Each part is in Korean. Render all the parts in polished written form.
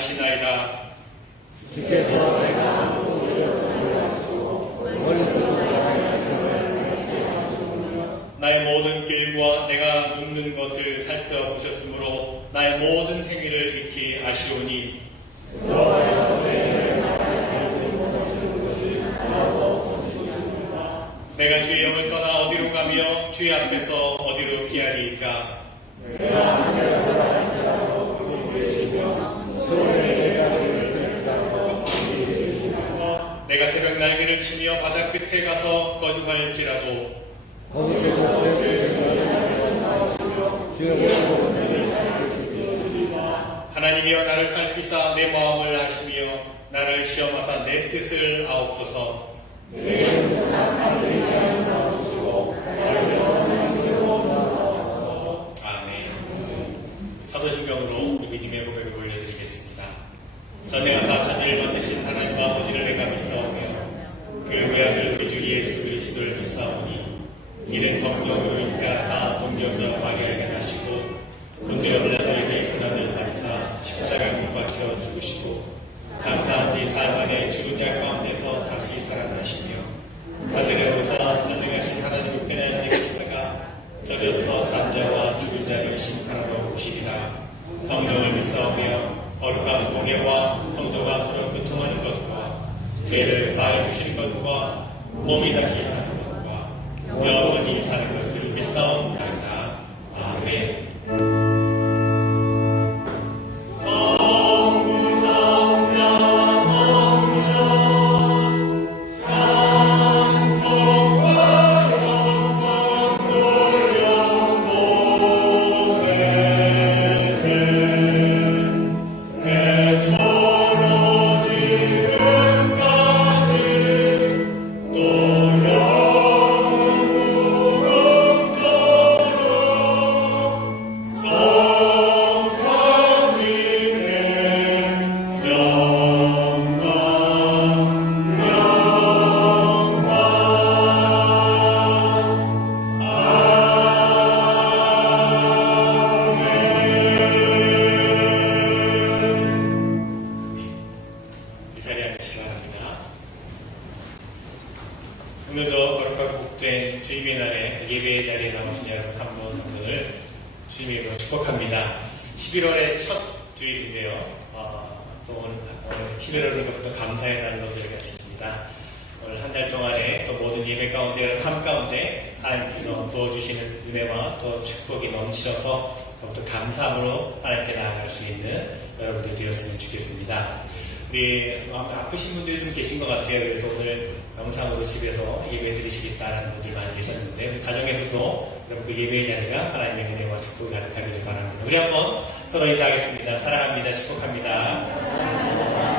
하시나이다. 주께서 내가 하고 일어서게 하시고 머릿속으로 나의 모든 길과 내가 눕는 것을 살펴보셨으므로 나의 모든 행위를 익히 아시오니 내가 주의 영을 떠나 어디로 가며 주의 앞에서 어디로 피하리이까. 내가 새벽 날개를 치며 바다 끝에 가서 거주할지라도 하나님이여 나를 살피사 내 마음을 아시며 나를 시험하사 내 뜻을 아옵소서. 아멘. 사도신경으로 믿음의 고백을 올려드리겠습니다. 전능하사 천지를 만드신 하나님 아버지를 내가 믿사오며 그 외아들 우리 주 예수 그리스도를 믿사오니 이는 성령으로 잉태하사 동정녀 마리아에게 나시고 본디오 빌라도에게 고난을 받으사 십자가에 못 박혀 죽으시고 장사한 지 사흘 만에 죽은 자 가운데서 다시 살아나시며 하늘에 오사 전능하신 하나님 우편에 앉아 계시다가 저려서 산자와 죽은 자를 심판하러 오시리라. 성령을 믿사오며 거룩한 공예와 성도가 서로 교통하는 것과 죄를 사해 주시는 것과 몸이 다시 사는 것과 영원히 사는 것을 믿사옵나이다. 아멘. 오늘도 거룩하고 복된 주님의 날에 예배의 자리에 나오신 여러분 한 분 한 분을 주님의 이름으로 축복합니다. 11월의 첫 주일인데요. 또 오늘 11월 생각부터 감사의 날로 저희가 지킵니다. 오늘 한 달 동안에 또 모든 예배 가운데, 삶 가운데 하나님께서 부어주시는 은혜와 또 축복이 넘치셔서 더욱더 감사함으로 하나님께 나아갈 수 있는 여러분들이 되었으면 좋겠습니다. 우리 마음이 아프신 분들이 좀 계신 것 같아요. 그래서 오늘 영상으로 집에서 예배 드리시겠다라는 분들이 많이 계셨는데 우리 가정에서도 여러분 그 예배의 자리가 하나님의 은혜와 축복이 가득하기를 바랍니다. 우리 한번 서로 인사하겠습니다. 사랑합니다. 축복합니다.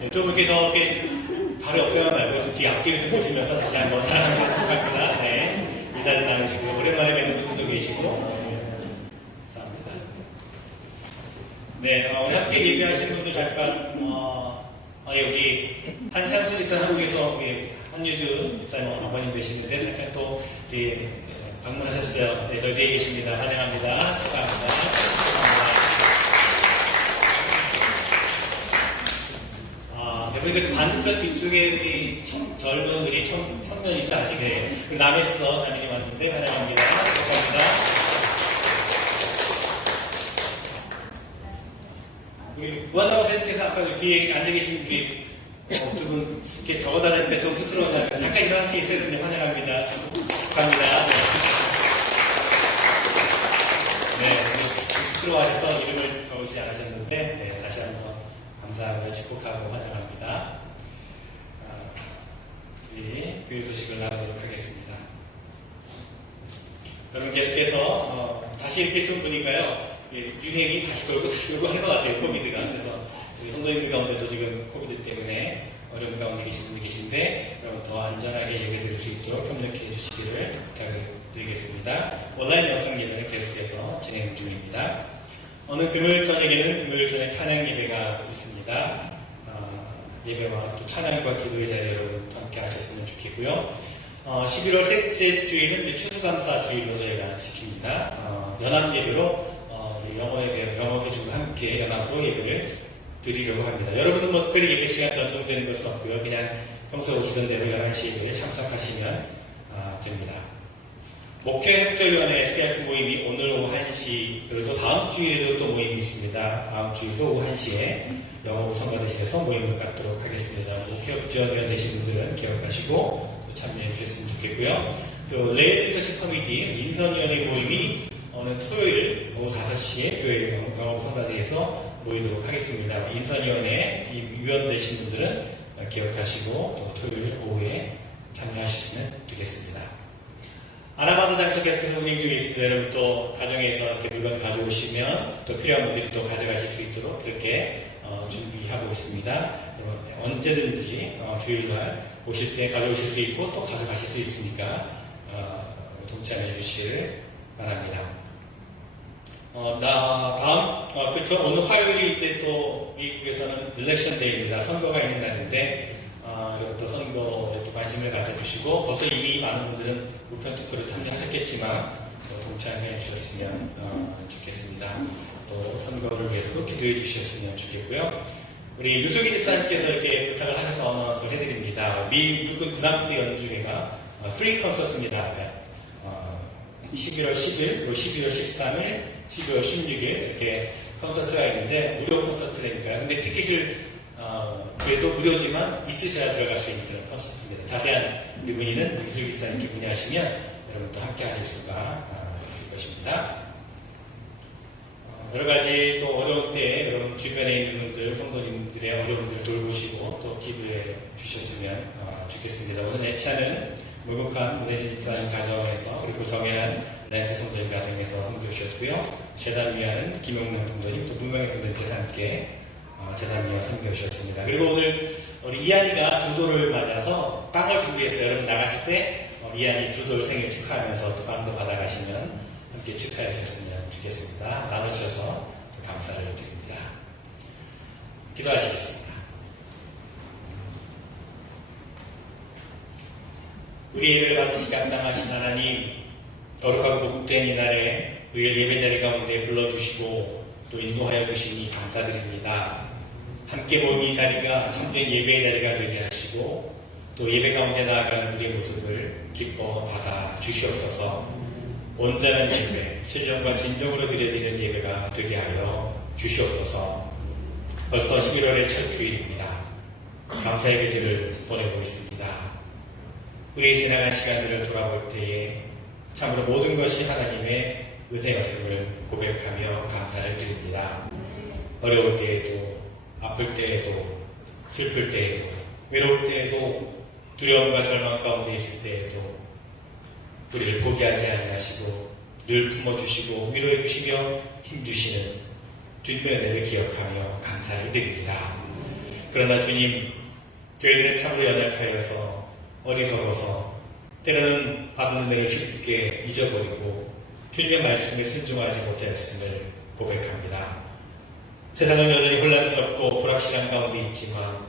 네, 좀 이렇게 더 이렇게 바로 옆에만 말고 좀 뒤에 앞뒤를 좀 보시면서 다시 한번 사랑합니다. 축복합니다. 네, 인사 좀 나누시고요. 오랜만에 뵙는 분들도 계시고 네, 오늘 함께 예배하시는 분들 잠깐, 우리 한상수 집사 한국에서 한유주 집사님 아버님 되시는데 잠깐 또 우리 방문하셨어요. 네, 저희 뒤에 계십니다. 환영합니다. 축하합니다. 네, 보니까 반대편 뒤쪽에 우리 젊은 우리 청년 있죠, 아직. 네. 남에서 자매님 왔는데 환영합니다. 축하합니다. 우리 무한다고 선생님께서 아까 뒤에 앉아 계신 우리 두 분 이렇게 적어달라니까 좀 쑥스러워서 잠깐 일어나시겠어요? 그냥 환영합니다. 축하합니다. 네, 쑥스러워하셔서 이름을 적으시지 않으셨는데 네, 다시 한번 감사하고 축복하고 환영합니다. 우리 교회 소식을 나누도록 하겠습니다. 여러분 계속해서 다시 이렇게 좀 보니까요. 유행이 다시 돌고 하는 것 같아요. 코비드가. 그래서 우리 성도님들 가운데도 지금 코비드 때문에 어려운 가운데 계신 분이 계신데 여러분 더 안전하게 예배 드릴 수 있도록 협력해 주시기를 부탁드리겠습니다. 온라인 영상 예배는 계속해서 진행 중입니다. 오늘 금요일 저녁에는 금요일 저녁 찬양 예배가 있습니다. 예배와 또 찬양과 기도의 자리 여러분 함께 하셨으면 좋겠고요. 11월 셋째 주일은 추수감사 주일로 저희가 지킵니다. 연합 예배로 우리 영어 기준과 함께 연합으로 예배를 드리려고 합니다. 여러분은 뭐 특별히 예배 시간 변동되는 것은 없고요. 그냥 평소 오시던 대로 11시 예배에 참석하시면 됩니다. 목회협조위원회 SDS 모임이 오늘 오후 1시, 그리고 다음 주에도 또 모임이 있습니다. 다음 주에도 오후 1시에 영어 우선받으시면서 모임을 갖도록 하겠습니다. 목회협조위원 되신 분들은 기억하시고 또 참여해 주셨으면 좋겠고요. 또 레일 리더십 커미티 인선위원회 모임이 오늘 토요일 오후 5시에 교회 영어 우선받이에서 모이도록 하겠습니다. 인선위원회 위원 되신 분들은 기억하시고 또 토요일 오후에 참여하셨으면 되겠습니다. 아나바드 장터 계속해서 운행 중에 있습니다. 여러분 또 가정에서 이렇게 물건 가져오시면 또 필요한 분들이 또 가져가실 수 있도록 그렇게 준비하고 있습니다. 언제든지 주일날 오실 때 가져오실 수 있고 또 가져가실 수 있으니까 동참해 주시길 바랍니다. 그렇죠. 오늘 화요일이 이제 또 미국에서는 일렉션 데이입니다. 선거가 있는 날인데, 여러분 또 선거에 또 관심을 가져주시고, 벌써 이미 많은 분들은 우편 투표를 참여하셨겠지만, 동참해 주셨으면 좋겠습니다. 또 선거를 위해서도 기도해 주셨으면 좋겠고요. 우리 유수기 집사님께서 이렇게 부탁을 하셔서 어나운스를 해드립니다. 미국은 군함대 연주회가 프리 콘서트입니다. 11월 10일, 그리고 11월 13일, 12월 16일 이렇게 콘서트가 있는데 무료 콘서트라니까요. 근데 티켓을 그래도 무료지만 있으셔야 들어갈 수 있는 그런 콘서트입니다. 자세한 우리 문의는 유수기 집사님께 문의하시면 여러분 또 함께 하실 수가 있을 것입니다. 여러 가지 또 어려운 때에 여러분 주변에 있는 분들, 성도님들의 어려움들을 돌보시고 또 기도해 주셨으면 좋겠습니다. 오늘 애차는 무국한 문혜진 집사님 가정에서 그리고 정혜란 랜스 성도님 가정에서 섬겨주셨고요. 재단위하는 김용남 성도님 또 문명의 성도님께서 함께 재단위와 섬겨주셨습니다. 그리고 오늘 우리 이한이가 2돌을 맞아서 빵을 준비했어요. 여러분 나가실 때 이한이 2돌 생일 축하하면서 또 빵도 받아가시면 함께 축하해 주셨으면 좋겠습니다. 나눠주셔서 또 감사를 드립니다. 기도하시겠습니다. 우리 예배를 받으시기 감당하신 하나님, 거룩하고 복된 이날에 우리를 예배자리 가운데 불러주시고 또 인도하여 주시니 감사드립니다. 함께 모인 이 자리가 참된 예배의 자리가 되게 하시고 또 예배 가운데 나아가는 우리의 모습을 기뻐 받아 주시옵소서. 온전한 예배, 신령과 진정으로 드려지는 예배가 되게 하여 주시옵소서. 벌써 11월의 첫 주일입니다. 감사의 계절을 보내고 있습니다. 우리의 지나간 시간들을 돌아볼 때에 참으로 모든 것이 하나님의 은혜였음을 고백하며 감사를 드립니다. 어려울 때에도, 아플 때에도, 슬플 때에도, 외로울 때에도, 두려움과 절망 가운데 있을 때에도 우리를 포기하지 아니하시고 늘 품어주시고 위로해주시며 힘주시는 주님의 은혜를 기억하며 감사를 드립니다. 그러나 주님, 저희들은 참으로 연약하여서 어리석어서 때로는 받은 은혜를 쉽게 잊어버리고 주님의 말씀에 순종하지 못하였음을 고백합니다. 세상은 여전히 혼란스럽고 불확실한 가운데 있지만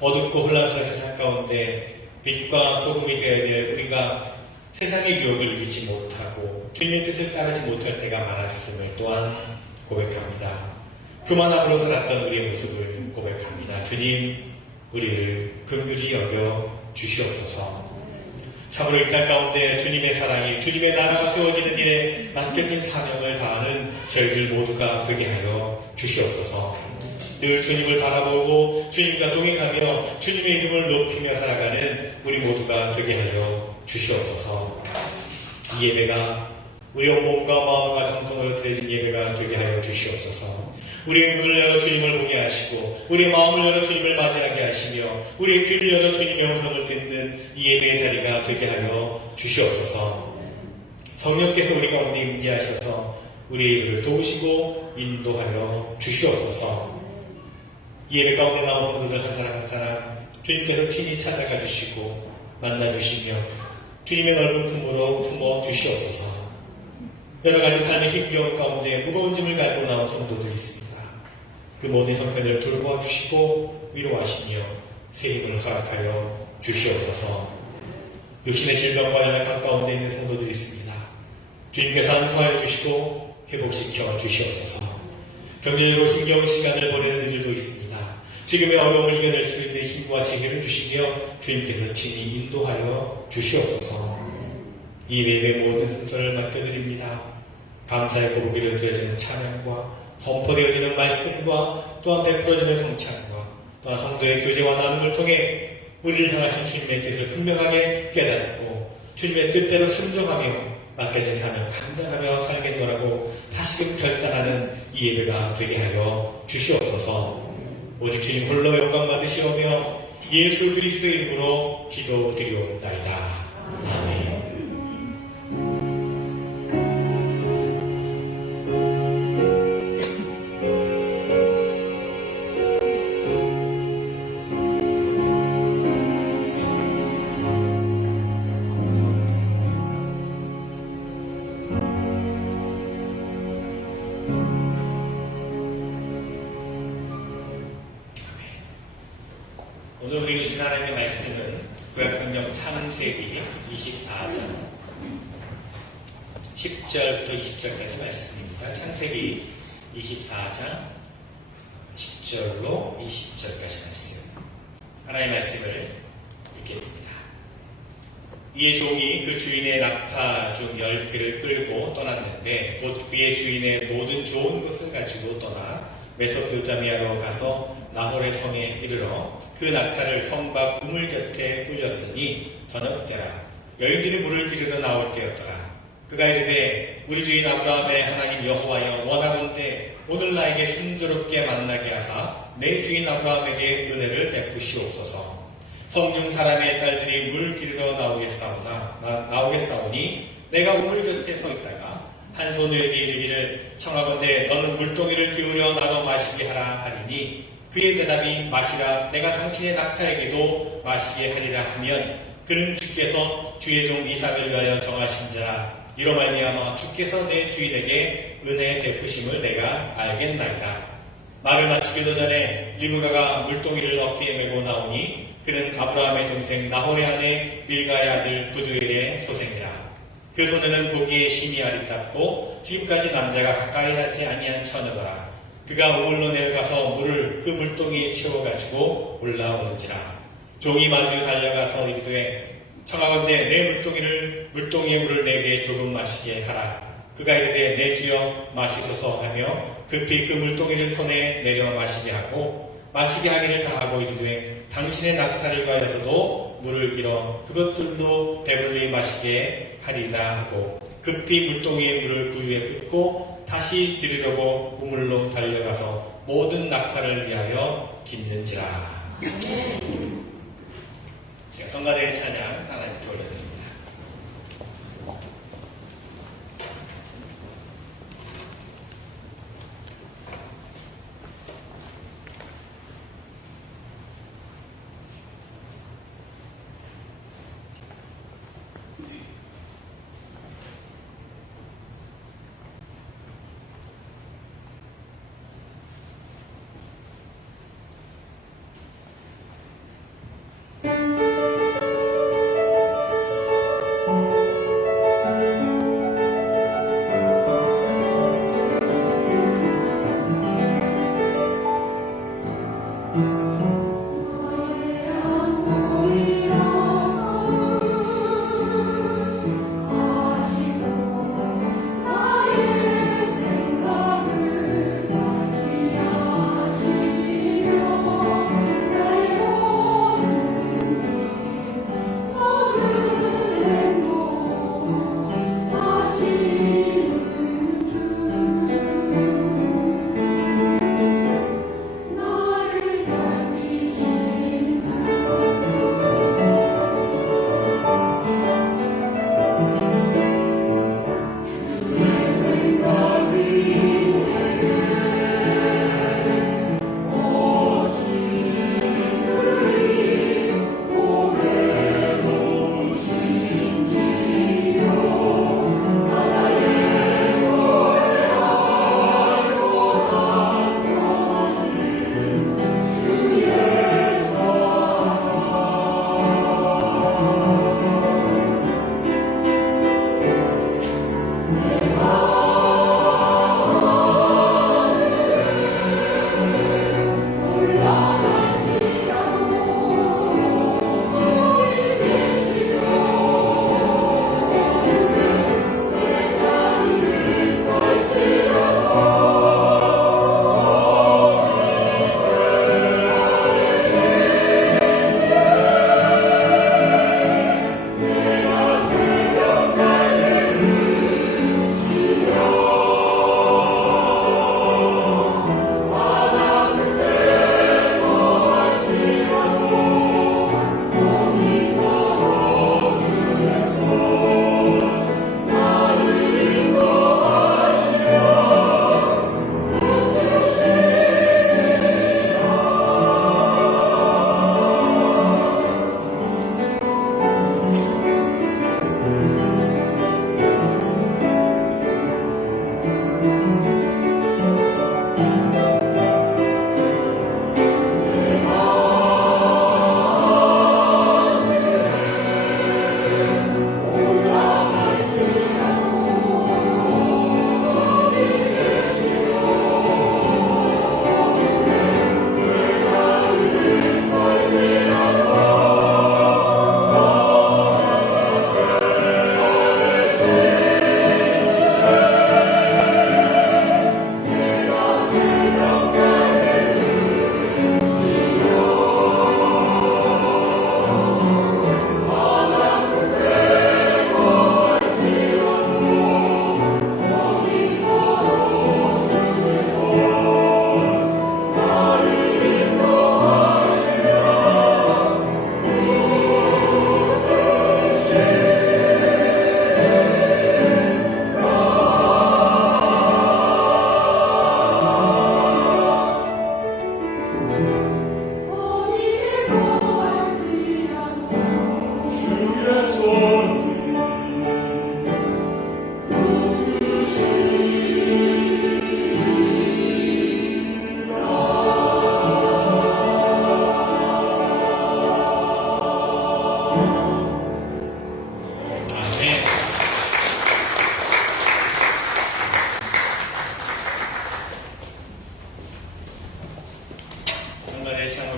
어둡고 혼란스러운 세상 가운데 빛과 소금이 되어야 될 우리가 세상의 유혹을 이기지 못하고 주님의 뜻을 따르지 못할 때가 많았음을 또한 고백합니다. 그만함으로 살았던 우리의 모습을 고백합니다. 주님, 우리를 긍휼히 여겨 주시옵소서. 참으로 이 땅 가운데 주님의 사랑이, 주님의 나라가 세워지는 일에 맡겨진 사명을 다하는 저희들 모두가 되게 하여 주시옵소서. 늘 주님을 바라보고 주님과 동행하며 주님의 이름을 높이며 살아가는 우리 모두가 되게 하여 주시옵소서. 이 예배가 우리 몸과 마음과 정성으로 드려진 예배가 되게 하여 주시옵소서. 우리의 눈을 열어 주님을 보게 하시고 우리의 마음을 열어 주님을 맞이하게 하시며 우리의 귀를 열어 주님의 음성을 듣는 이 예배의 자리가 되게 하여 주시옵소서. 성령께서 우리 가운데 임재하셔서 우리의 일을 도우시고 인도하여 주시옵소서. 이 예배 가운데 나온 성도들 한 사람 한 사람 주님께서 친히 찾아가 주시고 만나 주시며 주님의 넓은 품으로 품어 주시옵소서. 여러 가지 삶의 힘겨움 가운데 무거운 짐을 가지고 나온 성도들이 있습니다. 그 모든 형편을 돌보아 주시고 위로하시며 새 힘을 허락하여 주시옵소서. 육신의 질병과 연약함 가운데 있는 성도들이 있습니다. 주님께서 안수하여 주시고 회복시켜 주시옵소서. 경제적으로 힘겨운 시간을 보내는 이들도 있습니다. 지금의 어려움을 이겨낼 수 있는 힘과 지혜를 주시며 주님께서 친히 인도하여 주시옵소서. 이 예배 모든 순서를 맡겨드립니다. 감사의 고기를 드려지는 찬양과 선포되어지는 말씀과 또한 베풀어지는 성찬과 또한 성도의 교제와 나눔을 통해 우리를 향하신 주님의 뜻을 분명하게 깨닫고 주님의 뜻대로 순종하며 맡겨진 사명을 감당하며 살겠노라고 다시금 결단하는 이 예배가 되게 하여 주시옵소서. 오직 주님 홀로 영광 받으시오며 예수 그리스도의 이름으로 기도드리옵나이다. 아멘. 오늘 우리 주신 하나님의 말씀은 구약성경 창세기 24장 10절부터 20절까지 말씀입니다. 창세기 24장 10절로 20절까지 말씀. 하나님의 말씀을 읽겠습니다. 이에 종이 그 주인의 낙타 중 10개를 끌고 떠났는데 곧 그의 주인의 모든 좋은 것을 가지고 떠나 메소포타미아로 가서 나홀의 성에 이르러 그 낙타를 성 밖 우물 곁에 끌렸으니 저녁때라 여인들이 물을 기르러 나올 때였더라. 그가 이르되 우리 주인 아브라함의 하나님 여호와여 원하건대 오늘 나에게 순조롭게 만나게 하사 내 주인 아브라함에게 은혜를 베푸시옵소서. 성중 사람의 딸들이 물 기르러 나오겠사오니 내가 우물 곁에 서 있다가 한 소녀에게 이르기를 청하건대 너는 물동이를 기울여 나눠 마시게 하라 하리니 그의 대답이 마시라 내가 당신의 낙타에게도 마시게 하리라 하면 그는 주께서 주의 종 이삭을 위하여 정하신 자라. 이로 말미암아 주께서 내 주인에게 은혜 베푸심을 내가 알겠나이다. 말을 마치기도 전에 리브가가 물동이를 어깨에 메고 나오니 그는 아브라함의 동생 나홀의 아내 밀가의 아들 부두엘의 소생이라. 그 소녀는 보기에 심히 아름답고 지금까지 남자가 가까이 하지 아니한 처녀더라. 그가 우물로 내려가서 물을 그 물동이에 채워가지고 올라오는지라. 종이 마주 달려가서 이르되 청하건대 내 물동이의 물을 내게 조금 마시게 하라. 그가 이르되 내 주여 마시소서 하며 급히 그 물동이를 손에 내려 마시게 하고 마시게 하기를 다하고 이르되 당신의 낙타를 가져서도 물을 길어 그것들도 배불리 마시게 하리라 하고 급히 물동이의 물을 구유에 붓고 다시 기르려고 우물로 달려가서 모든 낙타를 위하여 깃는지라. 제가 성가대의 찬양 하나님께 올려드립니다.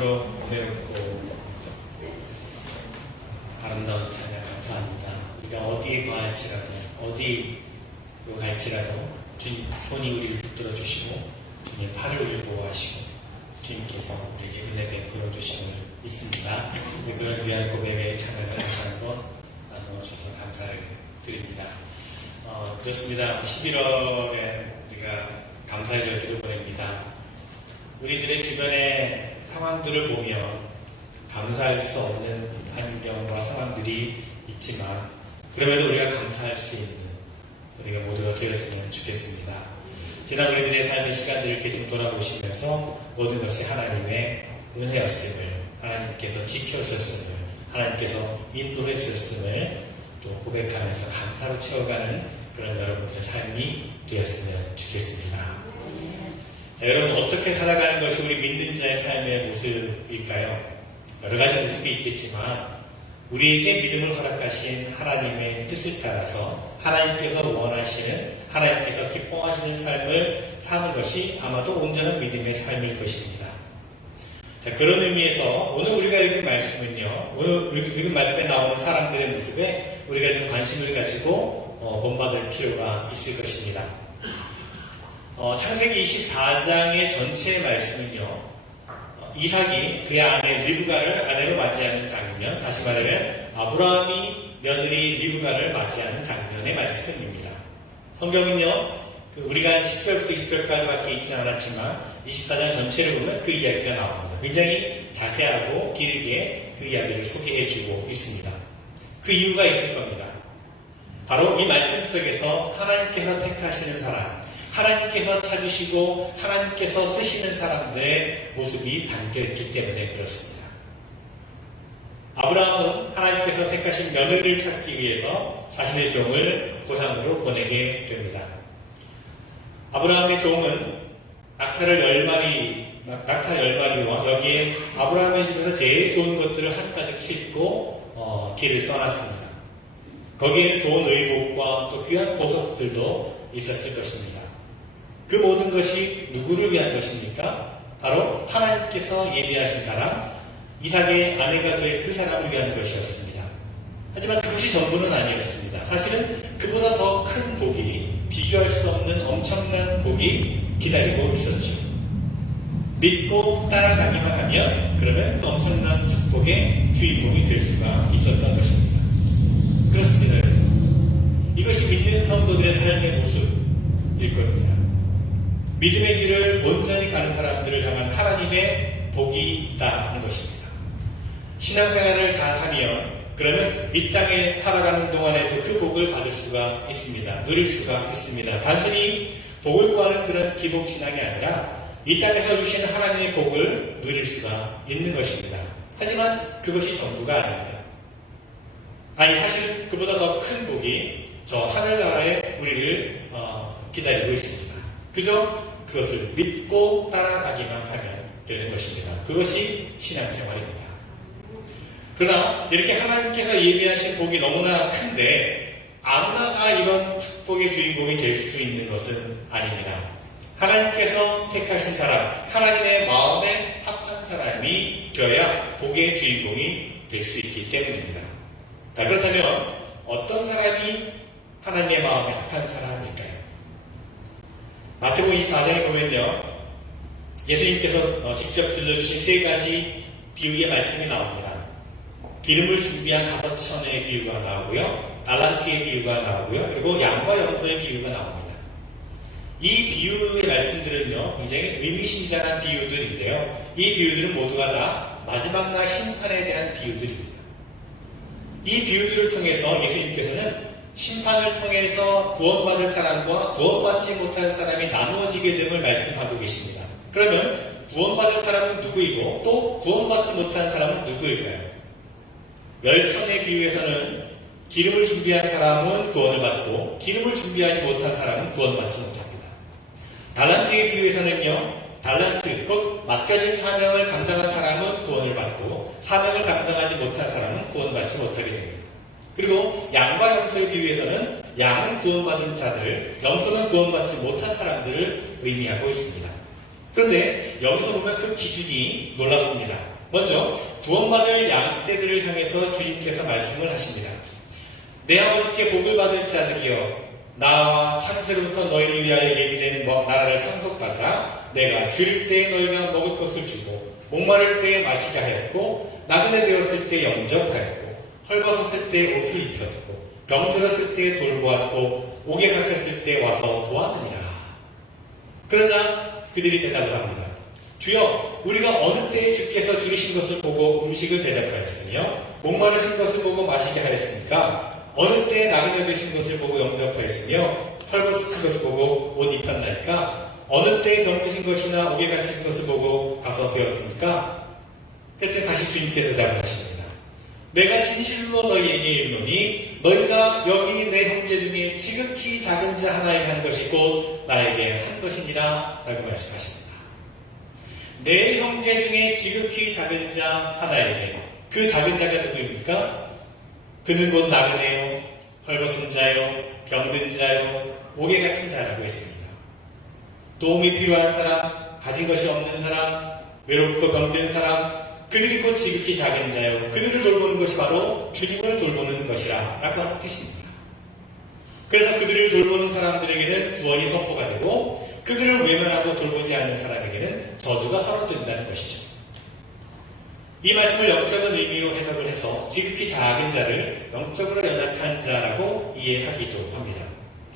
참으로 은혜롭고 아름다운 찬양 감사합니다. 우리가 어디에 거할지라도 어디로 갈지라도 주님 손이 우리를 붙들어 주시고 주님 팔을 우리를 보호하시고 주님께서 우리에게 은혜 베풀어 주심을 믿습니다. 그런 귀한 고백의 찬양을 다시 한번 나누어 주셔서 감사를 드립니다. 그렇습니다. 11월에 우리가 감사의 절기를 보냅니다. 우리들의 주변의 상황들을 보면 감사할 수 없는 환경과 상황들이 있지만 그럼에도 우리가 감사할 수 있는 우리가 모두가 되었으면 좋겠습니다. 지난 우리들의 삶의 시간들을 이렇게 좀 돌아보시면서 모든 것이 하나님의 은혜였음을, 하나님께서 지켜주셨음을, 하나님께서 인도해 주셨음을 또 고백하면서 감사로 채워가는 그런 여러분들의 삶이 되었으면 좋겠습니다. 자, 여러분 어떻게 살아가는 것이 우리 믿는 자의 삶의 모습일까요? 여러 가지 모습이 있겠지만 우리에게 믿음을 허락하신 하나님의 뜻을 따라서 하나님께서 원하시는, 하나님께서 기뻐하시는 삶을 사는 것이 아마도 온전한 믿음의 삶일 것입니다. 자, 그런 의미에서 오늘 우리가 읽은 말씀은요, 오늘 읽은 말씀에 나오는 사람들의 모습에 우리가 좀 관심을 가지고 본받을 필요가 있을 것입니다. 창세기 24장의 전체의 말씀은요, 이삭이 그의 아내 리브가를 아내로 맞이하는 장면, 다시 말하면 아브라함이 며느리 리브가를 맞이하는 장면의 말씀입니다. 성경은요, 우리가 10절부터 20절까지밖에 있지 않았지만 24장 전체를 보면 그 이야기가 나옵니다. 굉장히 자세하고 길게 그 이야기를 소개해주고 있습니다. 그 이유가 있을 겁니다. 바로 이 말씀 속에서 하나님께서 택하시는 사람, 하나님께서 찾으시고 하나님께서 쓰시는 사람들의 모습이 담겨있기 때문에 그렇습니다. 아브라함은 하나님께서 택하신 며느리를 찾기 위해서 자신의 종을 고향으로 보내게 됩니다. 아브라함의 종은 낙타 10마리와 여기에 아브라함의 집에서 제일 좋은 것들을 한가득 싣고 길을 떠났습니다. 거기에는 좋은 의복과 또 귀한 보석들도 있었을 것입니다. 그 모든 것이 누구를 위한 것입니까? 바로 하나님께서 예비하신 사람, 이삭의 아내가 될 그 사람을 위한 것이었습니다. 하지만 그것이 전부는 아니었습니다. 사실은 그보다 더 큰 복이, 비교할 수 없는 엄청난 복이 기다리고 있었죠. 믿고 따라가기만 하면 그러면 그 엄청난 축복의 주인공이 될 수가 있었던 것입니다. 그렇습니다. 이것이 믿는 성도들의 삶의 모습일 겁니다. 믿음의 길을 온전히 가는 사람들을 향한 하나님의 복이 있다는 것입니다. 신앙생활을 잘하면 그러면 이 땅에 살아가는 동안에도 그 복을 받을 수가 있습니다. 누릴 수가 있습니다. 단순히 복을 구하는 그런 기복신앙이 아니라 이 땅에서 주시는 하나님의 복을 누릴 수가 있는 것입니다. 하지만 그것이 전부가 아닙니다. 사실 그보다 더 큰 복이 저 하늘나라에 우리를 기다리고 있습니다. 그저 그것을 믿고 따라가기만 하면 되는 것입니다. 그것이 신앙생활입니다. 그러나 이렇게 하나님께서 예비하신 복이 너무나 큰데 아무나 다 이런 축복의 주인공이 될 수 있는 것은 아닙니다. 하나님께서 택하신 사람, 하나님의 마음에 합한 사람이 되어야 복의 주인공이 될 수 있기 때문입니다. 자, 그렇다면 어떤 사람이 하나님의 마음에 합한 사람일까요? 마태복음 24장에 보면요, 예수님께서 직접 들려주신 세 가지 비유의 말씀이 나옵니다. 기름을 준비한 5천의 비유가 나오고요, 달란트의 비유가 나오고요, 그리고 양과 염소의 비유가 나옵니다. 이 비유의 말씀들은요, 굉장히 의미심장한 비유들인데요, 이 비유들은 모두가 다 마지막 날 심판에 대한 비유들입니다. 이 비유들을 통해서 예수님께서는 심판을 통해서 구원받을 사람과 구원받지 못할 사람이 나누어지게 됨을 말씀하고 계십니다. 그러면 구원받을 사람은 누구이고 또 구원받지 못한 사람은 누구일까요? 열천의 비유에서는 기름을 준비한 사람은 구원을 받고 기름을 준비하지 못한 사람은 구원받지 못합니다. 달란트의 비유에서는요, 달란트, 곧 맡겨진 사명을 감당한 사람은 구원을 받고 사명을 감당하지 못한 사람은 구원받지 못하게 됩니다. 그리고 양과 염소의 비유에서는 양은 구원받은 자들, 염소는 구원받지 못한 사람들을 의미하고 있습니다. 그런데 여기서 보면 그 기준이 놀랍습니다. 먼저 구원받을 양떼들을 향해서 주님께서 말씀을 하십니다. 내 아버지께 복을 받을 자들이여 나와 창세로부터 너희를 위하여 예비된 나라를 상속받으라. 내가 줄 때에 너희가 먹을 것을 주고 목마를 때에 마시게 하였고 나그네 되었을 때 영접하였고 헐벗었을 때 옷을 입혔고 병들었을 때 돌보았고 옥에 갇혔을 때 와서 도왔느니라. 그러자 그들이 대답을 합니다. 주여 우리가 어느 때에 주께서 줄이신 것을 보고 음식을 대접하였으며 목마르신 것을 보고 마시게 하였습니까? 어느 때에 나그네 되신 것을 보고 영접하였으며 헐벗으신 것을 보고 옷 입혔나이까? 어느 때에 병드신 것이나 옥에 갇히신 것을 보고 가서 배웠습니까? 그때 다시 주님께서 대답을 하십니다. 내가 진실로 너희에게 이르노니 너희가 여기 내 형제 중에 지극히 작은 자 하나에게 한 것이 곧 나에게 한 것이니라 라고 말씀하십니다. 내 형제 중에 지극히 작은 자 하나에게, 그 작은 자가 누구입니까? 그는 곧 나그네요, 헐벗은 자요, 병든 자요, 옥에 갇힌 자라고 했습니다. 도움이 필요한 사람, 가진 것이 없는 사람, 외롭고 병든 사람, 그들이 곧 지극히 작은 자요, 그들을 돌보는 것이 바로 주님을 돌보는 것이라 라고 하는 뜻입니다. 그래서 그들을 돌보는 사람들에게는 구원이 선포가 되고 그들을 외면하고 돌보지 않는 사람에게는 저주가 선언된다는 것이죠. 이 말씀을 영적인 의미로 해석을 해서 지극히 작은 자를 영적으로 연약한 자라고 이해하기도 합니다.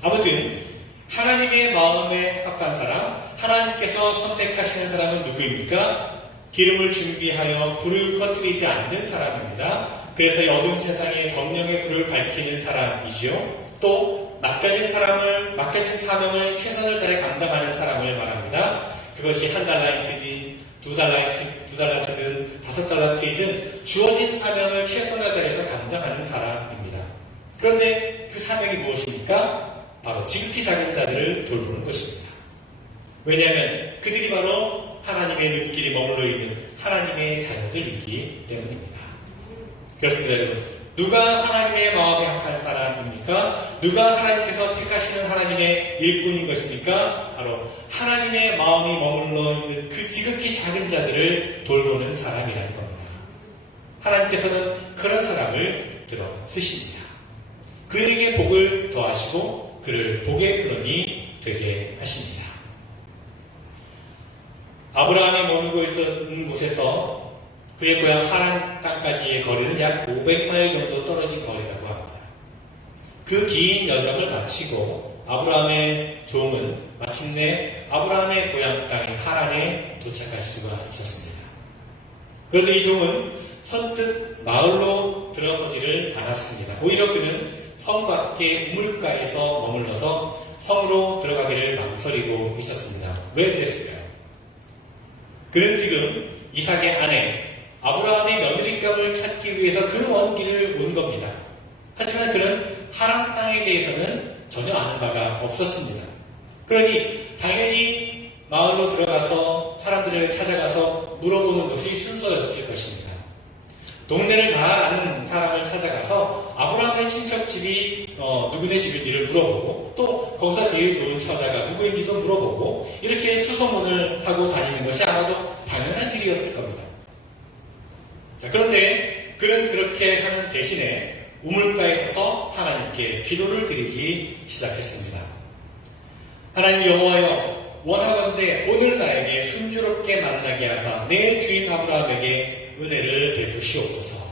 아무튼 하나님의 마음에 합한 사람, 하나님께서 선택하시는 사람은 누구입니까? 기름을 준비하여 불을 꺼뜨리지 않는 사람입니다. 그래서 이 어두운 세상에 성령의 불을 밝히는 사람이죠. 또 맡겨진 사명을 최선을 다해 감당하는 사람을 말합니다. 그것이 한 달란트든 두 달란트든 5달란트이든 주어진 사명을 최선을 다해서 감당하는 사람입니다. 그런데 그 사명이 무엇입니까? 바로 지극히 작은 자들을 돌보는 것입니다. 왜냐하면 그들이 바로 하나님의 눈길이 머물러 있는 하나님의 자녀들이기 때문입니다. 그렇습니다, 여러분. 누가 하나님의 마음에 합한 사람입니까? 누가 하나님께서 택하시는 하나님의 일꾼인 것입니까? 바로 하나님의 마음이 머물러 있는 그 지극히 작은 자들을 돌보는 사람이라는 겁니다. 하나님께서는 그런 사람을 들어 쓰십니다. 그에게 복을 더하시고 그를 복의 근원이 되게 하십니다. 아브라함이 머물고 있었던 곳에서 그의 고향 하란 땅까지의 거리는 약 500마일 정도 떨어진 거리라고 합니다. 그 긴 여정을 마치고 아브라함의 종은 마침내 아브라함의 고향 땅인 하란에 도착할 수가 있었습니다. 그런데 이 종은 선뜻 마을로 들어서지를 않았습니다. 오히려 그는 성 밖의 우물가에서 머물러서 성으로 들어가기를 망설이고 있었습니다. 왜 그랬을까요? 그는 지금 이삭의 아내 아브라함의 며느리감을 찾기 위해서 그 먼 길을 온 겁니다. 하지만 그는 하란 땅에 대해서는 전혀 아는 바가 없었습니다. 그러니 당연히 마을로 들어가서 사람들을 찾아가서 물어보는 것이 순서였을 것입니다. 동네를 잘 아는 사람을 찾아가서 아브라함의 친척집이 누구네 집인지를 물어보고 또 거기서 제일 좋은 처자가 누구인지도 물어보고 이렇게 수소문을 하고 다니는 것이 아마도 당연한 일이었을 겁니다. 자, 그런데 그는 그렇게 하는 대신에 우물가에 서서 하나님께 기도를 드리기 시작했습니다. 하나님 여호와여, 원하건대 오늘 나에게 순조롭게 만나게 하사 내 주인 아브라함에게 은혜를 베푸시옵소서.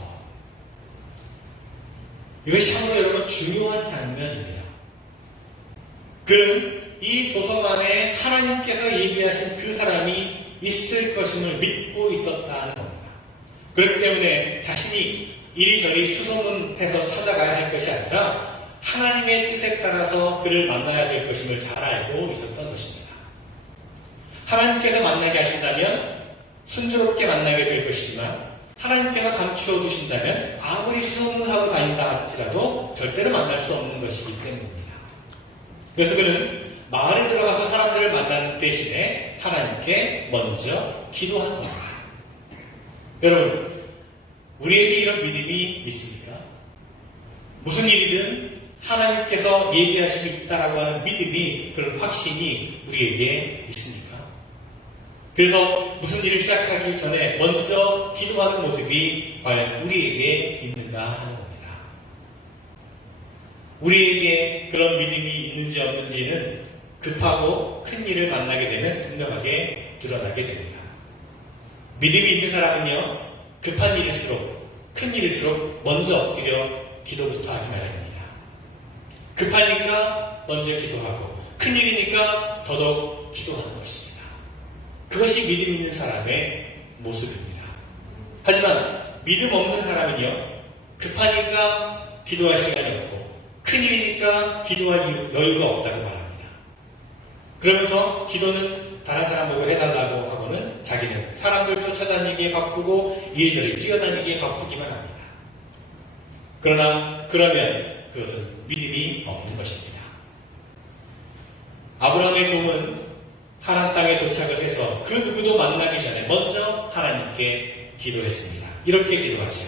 이것이 참으로 여러분 중요한 장면입니다. 그는 이 도서관에 하나님께서 예비하신 그 사람이 있을 것임을 믿고 있었다는 겁니다. 그렇기 때문에 자신이 이리저리 수소문해서 찾아가야 할 것이 아니라 하나님의 뜻에 따라서 그를 만나야 될 것임을 잘 알고 있었던 것입니다. 하나님께서 만나게 하신다면 순조롭게 만나게 될 것이지만 하나님께서 감추어 두신다면 아무리 수소문하고 다닌다 할지라도 절대로 만날 수 없는 것이기 때문입니다. 그래서 그는 마을에 들어가서 사람들을 만나는 대신에 하나님께 먼저 기도하는 겁니다. 여러분, 우리에게 이런 믿음이 있습니까? 무슨 일이든 하나님께서 예비하심이 있다라고 하는 믿음이, 그런 확신이 우리에게 있습니까? 그래서 무슨 일을 시작하기 전에 먼저 기도하는 모습이 과연 우리에게 있는가 하는 겁니다. 우리에게 그런 믿음이 있는지 없는지는 급하고 큰 일을 만나게 되면 분명하게 드러나게 됩니다. 믿음이 있는 사람은요, 급한 일일수록, 큰 일일수록 먼저 엎드려 기도부터 하기 마련입니다. 급하니까 먼저 기도하고, 큰 일이니까 더더욱 기도하는 것입니다. 그것이 믿음 있는 사람의 모습입니다. 하지만 믿음 없는 사람은요, 급하니까 기도할 시간이 없고, 큰 일이니까 기도할 여유가 없다고 말합니다. 그러면서 기도는 다른 사람 보고 해달라고 하고는 자기는 사람들 쫓아다니기에 바쁘고 이리저리 뛰어다니기에 바쁘기만 합니다. 그러면 그것은 믿음이 없는 것입니다. 아브라함의 종은 하나님 땅에 도착을 해서 그 누구도 만나기 전에 먼저 하나님께 기도했습니다. 이렇게 기도하죠.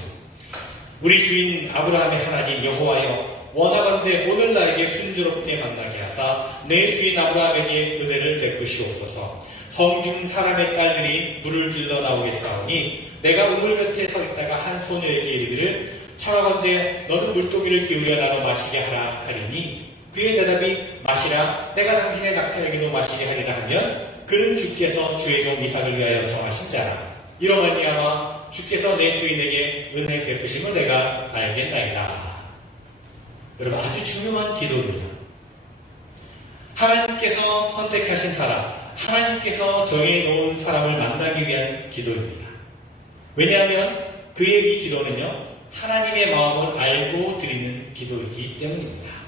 우리 주인 아브라함의 하나님 여호와여, 원하건대 오늘 나에게 순조롭게 만나게 하사 내 주인 아브라함에게 은혜를 베푸시옵소서. 성중 사람의 딸들이 물을 길러 나오겠사오니 내가 우물 곁에 서 있다가 한 소녀에게 이르기를 청하건대 너는 물동이를 기울여 나눠 마시게 하라 하리니 그의 대답이 마시라, 내가 당신의 낙타에게도 마시게 하리라 하면 그는 주께서 주의 종 이삭을 위하여 정하신 자라. 이로 말미암아 주께서 내 주인에게 은혜 베푸심을 내가 알겠나이다. 여러분, 아주 중요한 기도입니다. 하나님께서 선택하신 사람, 하나님께서 정해놓은 사람을 만나기 위한 기도입니다. 왜냐하면 그의 이 기도는요, 하나님의 마음을 알고 드리는 기도이기 때문입니다.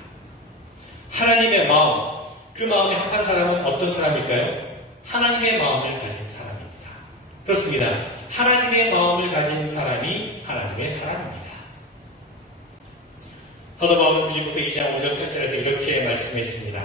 하나님의 마음, 그 마음에 합한 사람은 어떤 사람일까요? 하나님의 마음을 가진 사람입니다. 그렇습니다. 하나님의 마음을 가진 사람이 하나님의 사람입니다. 사도 바울은 빌립보서 2장 5절 8절에서 이렇게 말씀했습니다.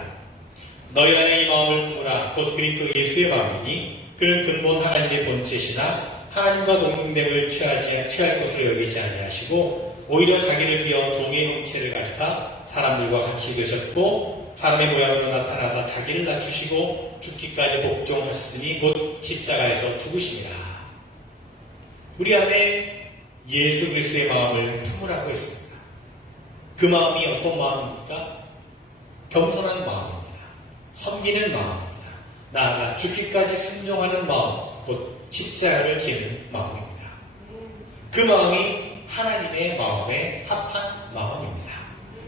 너희 안에 이 마음을 품으라. 곧 그리스도 예수의 마음이니 그는 근본 하나님의 본체시나 하나님과 동등됨을 취할 것으로 여기지 아니하시고 오히려 자기를 비어 종의 형체를 가지사 사람들과 같이 계셨고 사람의 모양으로 나타나사 자기를 낮추시고 죽기까지 복종하셨으니 곧 십자가에서 죽으시니라. 우리 안에 예수 그리스도의 마음을 품으라고 했습니다. 그 마음이 어떤 마음입니까? 겸손한 마음입니다. 섬기는 마음입니다. 나아가 죽기까지 순종하는 마음, 곧 십자가를 지는 마음입니다. 그 마음이 하나님의 마음에 합한 마음입니다.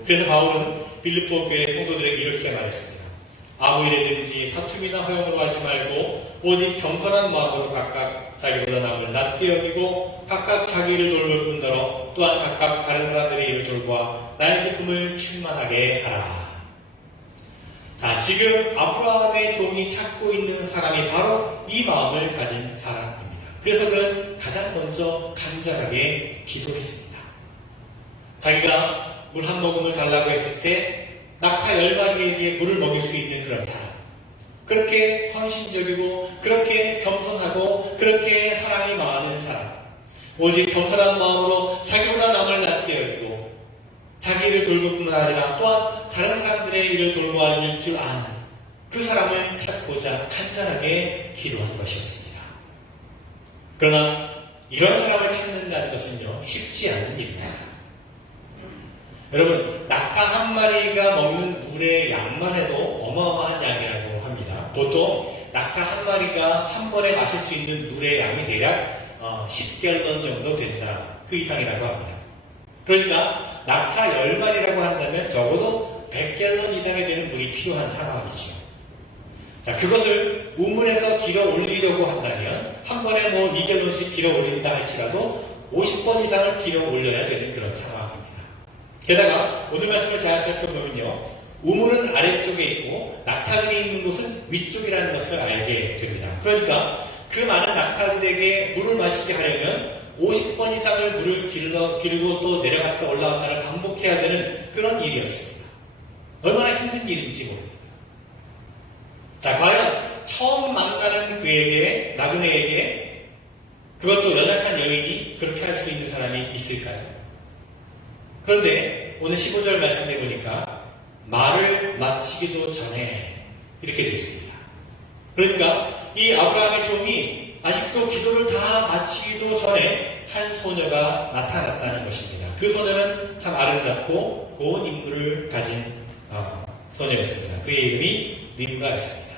그래서 바울은 빌립보 교회 성도들에게 이렇게 말했습니다. 아무 일이든지 다툼이나 허용으로 하지 말고 오직 겸손한 마음으로 각각 자기보다 남을 낮게 여기고 각각 자기를 돌볼 뿐더러 또한 각각 다른 사람들의 일을 돌보아 나의 기쁨을 충만하게 하라. 자, 지금 아브라함의 종이 찾고 있는 사람이 바로 이 마음을 가진 사람입니다. 그래서 그는 가장 먼저 간절하게 기도했습니다. 자기가 물 한 모금을 달라고 했을 때 낙타 10마리에게 물을 먹일 수 있는 그런 사람, 그렇게 헌신적이고 그렇게 겸손하고 그렇게 사랑이 많은 사람, 오직 겸손한 마음으로 자기보다 남을 낮게 여기고 자기를 돌볼 뿐만 아니라 또한 다른 사람들의 일을 돌보아줄 줄 아는 그 사람을 찾고자 간절하게 기도한 것이었습니다. 그러나 이런 사람을 찾는다는 것은요, 쉽지 않은 일입니다. 여러분, 낙타 한 마리가 먹는 물의 양만 해도 어마어마한 양이라고 합니다. 보통 낙타 한 마리가 한 번에 마실 수 있는 물의 양이 대략 10갤런 정도 된다. 그 이상이라고 합니다. 그러니까 낙타 10마리라고 한다면 적어도 100갤런 이상이 되는 물이 필요한 상황이죠. 자, 그것을 우물에서 길어 올리려고 한다면 한 번에 2갤런씩 길어 올린다 할지라도 50번 이상을 길어 올려야 되는 그런 상황입니다. 게다가 오늘 말씀을 잘 살펴보면요, 우물은 아래쪽에 있고 낙타들이 있는 곳은 위쪽이라는 것을 알게 됩니다. 그러니까 그 많은 낙타들에게 물을 마시게 하려면 50번 이상을 물을 기르고 또 내려갔다 올라갔다를 반복해야 되는 그런 일이었습니다. 얼마나 힘든 일인지 모릅니다. 자, 과연 처음 만나는 그에게, 나그네에게 그것도 연약한 여인이 그렇게 할 수 있는 사람이 있을까요? 그런데 오늘 15절 말씀해 보니까 말을 마치기도 전에 이렇게 되어 있습니다. 그러니까 이 아브라함의 종이 아직도 기도를 다 마치기도 전에 한 소녀가 나타났다는 것입니다. 그 소녀는 참 아름답고 고운 인물을 가진 소녀였습니다. 그의 이름이 리브가였습니다.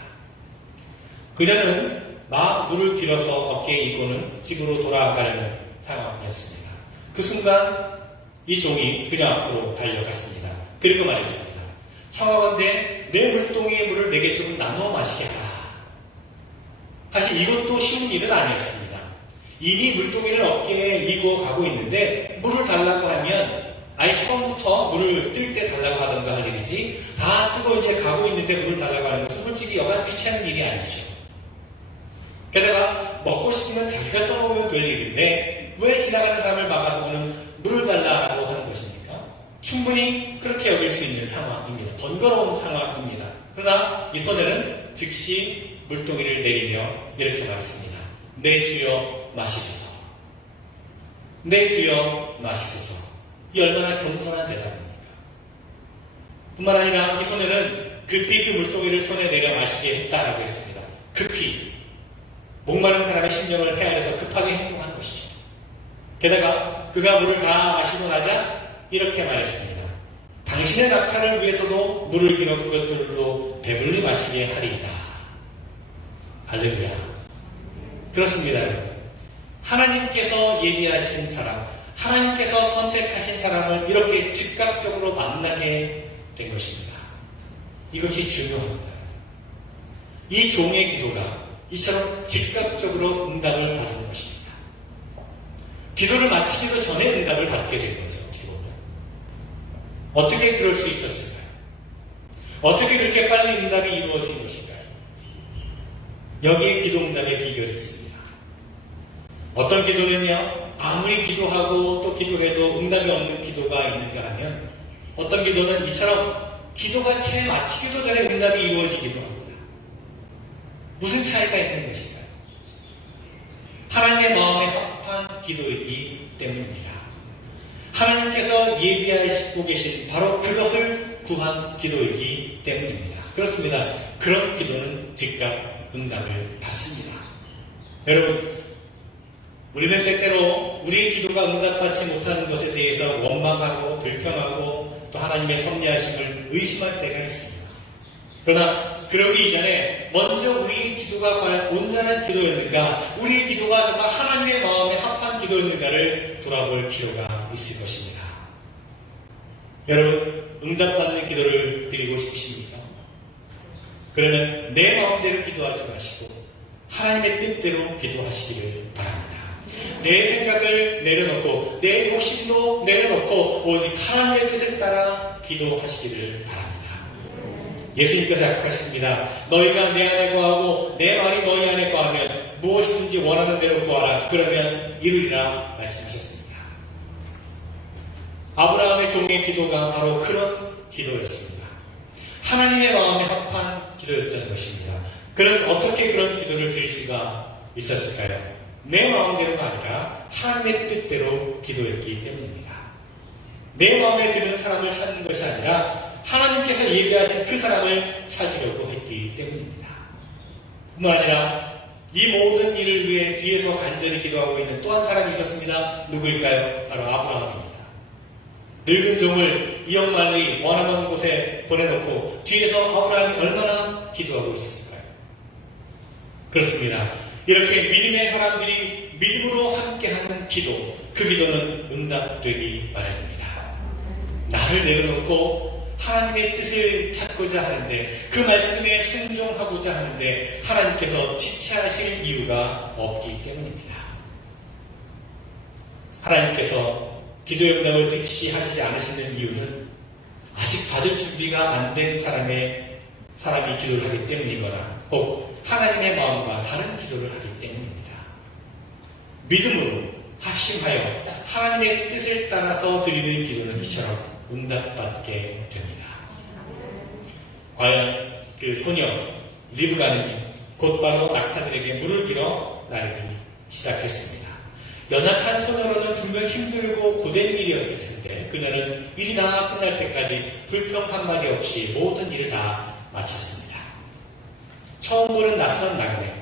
그녀는 막 물을 길어서 어깨에 이고는 집으로 돌아가려는 상황이었습니다. 그 순간 이 종이 그녀 앞으로 달려갔습니다. 그리고 말했습니다. 청하건대 내 물동이의 물을 내게 조금 나누어 마시게 하라. 사실 이것도 쉬운 일은 아니었습니다. 이미 물동이를 어깨에 이고 가고 있는데 물을 달라고 하면 아예 처음부터 물을 뜰 때 달라고 하던가 할 일이지, 다 뜨고 이제 가고 있는데 물을 달라고 하는 것은 솔직히 여간 귀찮은 일이 아니죠. 게다가 먹고 싶으면 자기가 떠먹으면 될 일인데 왜 지나가는 사람을 막아서는 물을 달라고 하는 것입니까? 충분히 그렇게 여길 수 있는 상황입니다. 번거로운 상황입니다. 그러나 이 소녀는 즉시 물동이를 내리며 이렇게 말했습니다. 내 주여 마시소서. 내 주여 마시소서. 이 얼마나 겸손한 대답입니까? 뿐만 아니라 이 소녀는 급히 그 물동이를 손에 내려 마시게 했다라고 했습니다. 급히. 목마른 사람의 심령을 헤아려서 급하게 행동한 것이죠. 게다가 그가 물을 다 마시고 나자 이렇게 말했습니다. 당신의 낙타를 위해서도 물을 길어 그것들도 배불리 마시게 하리이다. 할렐루야. 그렇습니다. 하나님께서 예비하신 사람, 하나님께서 선택하신 사람을 이렇게 즉각적으로 만나게 된 것입니다. 이것이 중요합니다. 이 종의 기도가 이처럼 즉각적으로 응답을 받은 것입니다. 기도를 마치기도 전에 응답을 받게 된 거죠. 어떻게 보면. 어떻게 그럴 수 있었을까요? 어떻게 그렇게 빨리 응답이 이루어진 것인가요? 여기에 기도 응답의 비결이 있습니다. 어떤 기도는요, 아무리 기도하고 또 기도해도 응답이 없는 기도가 있는가 하면, 어떤 기도는 이처럼 기도가 채 마치기도 전에 응답이 이루어지기도 합니다. 무슨 차이가 있는 것인가요? 하나님의 마음에 합한 기도이기 때문입니다. 하나님께서 예비하시고 계신 바로 그것을 구한 기도이기 때문입니다. 그렇습니다. 그런 기도는 즉각 응답을 받습니다. 여러분, 우리는 때때로 우리의 기도가 응답받지 못하는 것에 대해서 원망하고 불평하고 또 하나님의 섭리하심을 의심할 때가 있습니다. 그러나 그러기 이전에 먼저 우리의 기도가 과연 온전한 기도였는가, 우리의 기도가 정말 하나님의 마음에 합한 기도였는가를 돌아볼 필요가 있을 것입니다. 여러분, 응답받는 기도를 드리고 싶으십니까? 그러면 내 마음대로 기도하지 마시고 하나님의 뜻대로 기도하시기를 바랍니다. 내 생각을 내려놓고 내 욕심도 내려놓고 오직 하나님의 뜻을 따라 기도하시기를 바랍니다. 예수님께서 약속하셨습니다. 너희가 내 안에 거하고 내 말이 너희 안에 거하면 무엇이든지 원하는 대로 구하라. 그러면 이루리라 말씀하셨습니다. 아브라함의 종의 기도가 바로 그런 기도였습니다. 하나님의 마음에 합한 기도였던 것입니다. 그는 어떻게 그런 기도를 드릴 수가 있었을까요? 내 마음대로가 아니라 하나님의 뜻대로 기도했기 때문입니다. 내 마음에 드는 사람을 찾는 것이 아니라 하나님께서 예비하신 그 사람을 찾으려고 했기 때문입니다. 뿐만 아니라 이 모든 일을 위해 뒤에서 간절히 기도하고 있는 또 한 사람이 있었습니다. 누구일까요? 바로 아브라함입니다. 늙은 종을 이역말리 원하는 곳에 보내놓고 뒤에서 아브라함이 얼마나 기도하고 있었을까요? 그렇습니다. 이렇게 믿음의 사람들이 믿음으로 함께하는 기도, 그 기도는 응답되기 마련입니다. 나를 내려놓고 하나님의 뜻을 찾고자 하는데, 그 말씀에 순종하고자 하는데 하나님께서 지체하실 이유가 없기 때문입니다. 하나님께서 기도의 응답을 즉시 하시지 않으시는 이유는 아직 받을 준비가 안 된 사람이 기도를 하기 때문이거나 혹 하나님의 마음과 다른 기도를 하기 때문입니다. 믿음으로 합심하여 하나님의 뜻을 따라서 드리는 기도는 이처럼 응답받게 됩니다. 과연 그 소녀 리브가는 곧바로 낙타들에게 물을 길어 나르기 시작했습니다. 연약한 소녀로는 분명 힘들고 고된 일이었을 텐데 그녀는 일이 다 끝날 때까지 불평 한마디 없이 모든 일을 다 마쳤습니다. 처음 보는 낯선 나그네,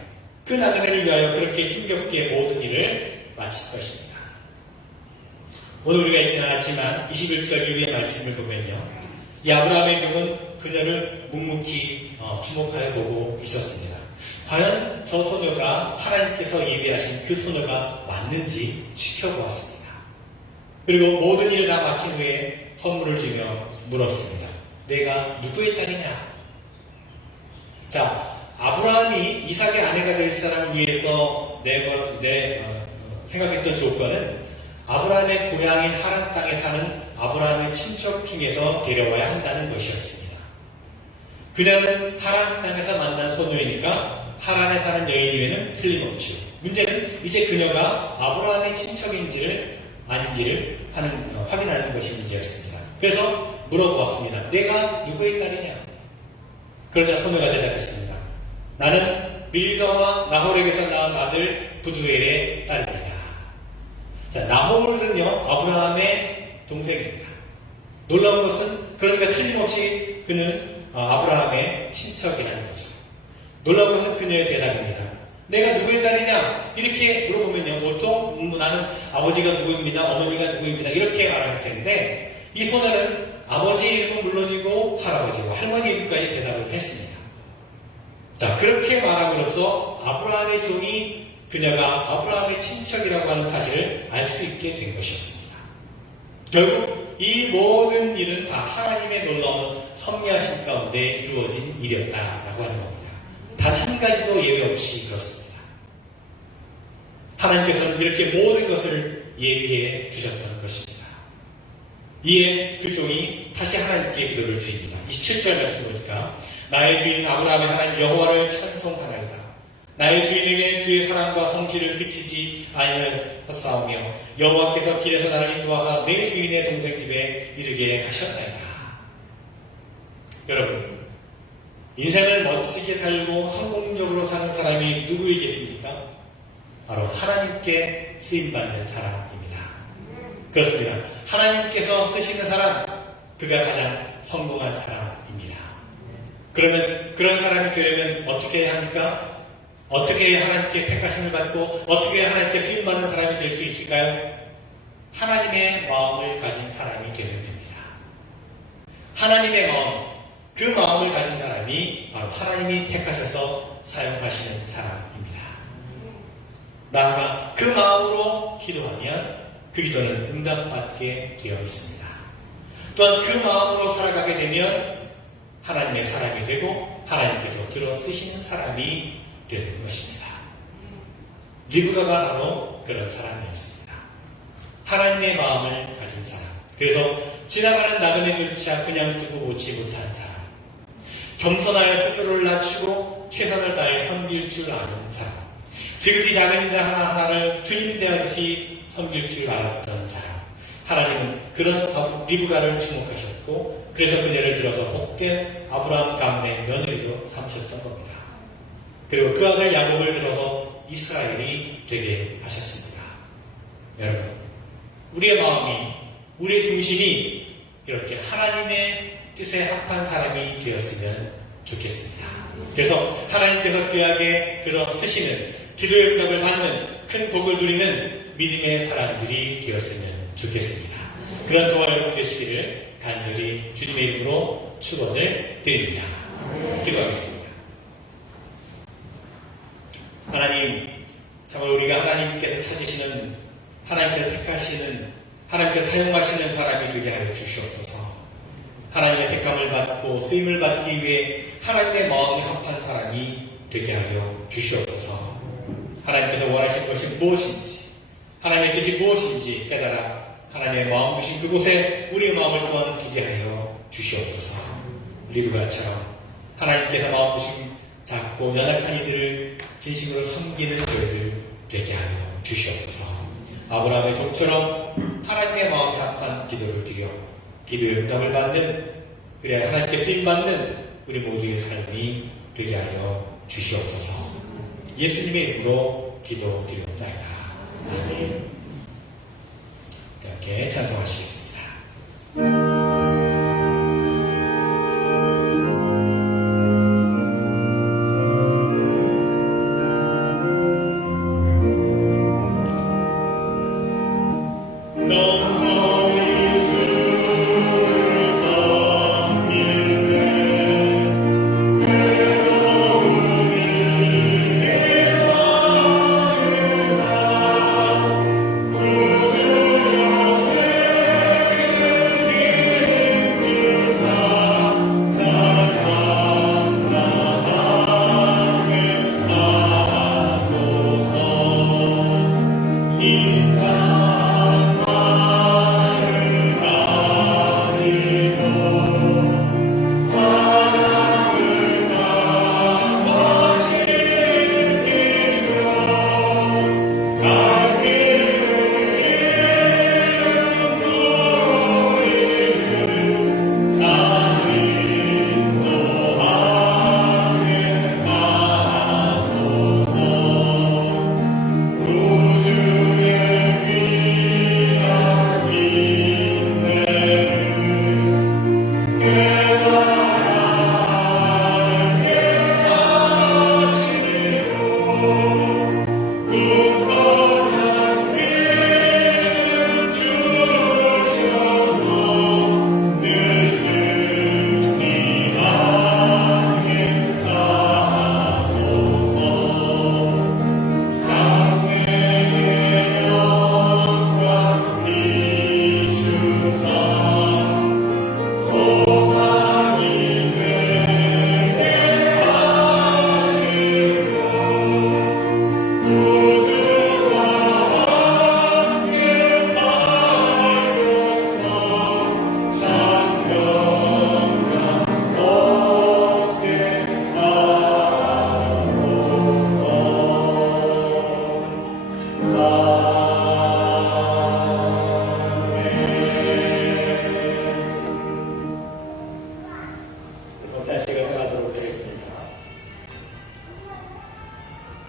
그 나그네를 위하여 그렇게 힘겹게 모든 일을 마칠 것입니다. 오늘 우리가 읽지 않았지만 21절 이후의 말씀을 보면요, 이 아브라함의 종은 그녀를 묵묵히 주목하여 보고 있었습니다. 과연 저 소녀가 하나님께서 예비하신 그 소녀가 맞는지 지켜보았습니다. 그리고 모든 일을 다 마친 후에 선물을 주며 물었습니다. 내가 누구의 딸이냐? 자, 아브라함이 이삭의 아내가 될 사람을 위해서 생각했던 조건은 아브라함의 고향인 하란 땅에 사는 아브라함의 친척 중에서 데려와야 한다는 것이었습니다. 그녀는 하란 땅에서 만난 소녀이니까 하란에 사는 여인이면 틀림없죠. 문제는 이제 그녀가 아브라함의 친척인지를 아닌지를 확인하는 것이 문제였습니다. 그래서 물어보았습니다. 내가 누구의 딸이냐? 그러자 소녀가 대답했습니다. 나는 밀가와 나홀에게서 낳은 아들 부두엘의 딸입니다. 자, 나홀은요, 아브라함의 동생입니다. 놀라운 것은, 그러니까 틀림없이 그는 아브라함의 친척이라는 거죠. 놀라운 것은 그녀의 대답입니다. 내가 누구의 딸이냐? 이렇게 물어보면요, 보통 나는 아버지가 누구입니다, 어머니가 누구입니다, 이렇게 말할 텐데, 이 소녀는 아버지 이름은 물론이고 할아버지와 할머니 이름까지 대답을 했습니다. 자, 그렇게 말함으로써 아브라함의 종이 그녀가 아브라함의 친척이라고 하는 사실을 알 수 있게 된 것이었습니다. 결국 이 모든 일은 다 하나님의 놀라운 섭리하심 가운데 이루어진 일이었다라고 하는 겁니다. 단 한 가지도 예외 없이 그렇습니다. 하나님께서는 이렇게 모든 것을 예비해 주셨던 것입니다. 이에 그 종이 다시 하나님께 기도를 드립니다. 27절 말씀 보니까 나의 주인 아브라함의 하나님 여호와를 찬송하나이다. 나의 주인에게 주의 사랑과 성실을 그치지 아니하였사오며 여호와께서 길에서 나를 인도하사 내 주인의 동생 집에 이르게 하셨나이다. 여러분, 인생을 멋지게 살고 성공적으로 사는 사람이 누구이겠습니까? 바로 하나님께 쓰임받는 사람입니다. 그렇습니다. 하나님께서 쓰시는 사람, 그가 가장 성공한 사람입니다. 그러면 그런 사람이 되려면 어떻게 해야 합니까? 어떻게 해야 하나님께 택하심을 받고 어떻게 해야 하나님께 쓰임받는 사람이 될 수 있을까요? 하나님의 마음을 가진 사람이 되면 됩니다. 하나님의 마음, 그 마음을 가진 사람이 바로 하나님이 택하셔서 사용하시는 사람입니다. 나아가 그 마음으로 기도하면 그 기도는 응답받게 되어 있습니다. 또한 그 마음으로 살아가게 되면 하나님의 사람이 되고 하나님께서 들어 쓰시는 사람이 되는 것입니다. 리브가가 바로 그런 사람이었습니다. 하나님의 마음을 가진 사람. 그래서 지나가는 나그네조차 그냥 두고 보지 못한 사람. 겸손하여 스스로를 낮추고 최선을 다해 섬길 줄 아는 사람. 지극히 작은 자 하나하나를 주님 대하듯이 섬길 줄 알았던 사람. 하나님은 그런 리브가를 주목하셨고 그래서 그녀를 들어서 복된 아브라함 가문의 며느리로 삼으셨던 겁니다. 그리고 그 아들 야곱을 들어서 이스라엘이 되게 하셨습니다. 여러분, 우리의 마음이, 우리의 중심이 이렇게 하나님의 뜻에 합한 사람이 되었으면 좋겠습니다. 그래서 하나님께서 귀하게 들어 쓰시는 기도의 응답을 받는 큰 복을 누리는 믿음의 사람들이 되었으면 좋겠습니다. 그런 저와 여러분 되시기를 간절히 주님의 이름으로 축원을 드립니다. 기도하겠습니다. 하나님, 정말 우리가 하나님께서 찾으시는, 하나님께서 택하시는, 하나님께서 사용하시는 사람이 되게 하여 주시옵소서. 하나님의 택함을 받고 쓰임을 받기 위해 하나님의 마음이 합한 사람이 되게 하여 주시옵소서. 하나님께서 원하신 것이 무엇인지, 하나님의 뜻이 무엇인지 깨달아 하나님의 마음 주신 그곳에 우리의 마음을 또한 두게 하여 주시옵소서. 리브가처럼 하나님께서 마음 주신 작고 연약한 이들을 진심으로 섬기는 저희들 되게 하여 주시옵소서. 아브라함의 종처럼 하나님의 마음에 합한 기도를 드려 기도의 응답을 받는, 그래야 하나님께 쓰임받는 우리 모두의 삶이 되게 하여 주시옵소서. 예수님의 이름으로 기도드리옵나이다. 아멘. 이렇게 찬송하시겠습니다. 성찬식을 행하도록 하겠습니다.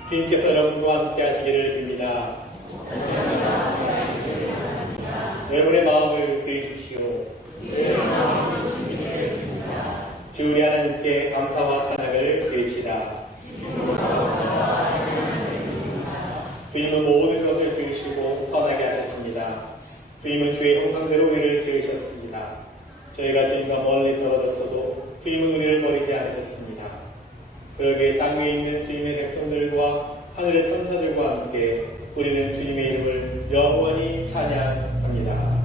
주님께서 여러분과 함께 하시기를 빕니다. 여러분의 마음을 드리십시오. 주 우리 하나님께 감사와 찬양을 드립시다. 주님은 모든 것을 지으시고 선하게 하셨습니다. 주님은 주의 형상대로 우리를 지으셨습니다. 저희가 주님과 멀리 떨어졌어도 주님은 우리를 버리지 않으셨습니다. 그러기에 땅 위에 있는 주님의 백성들과 하늘의 천사들과 함께 우리는 주님의 이름을 영원히 찬양합니다.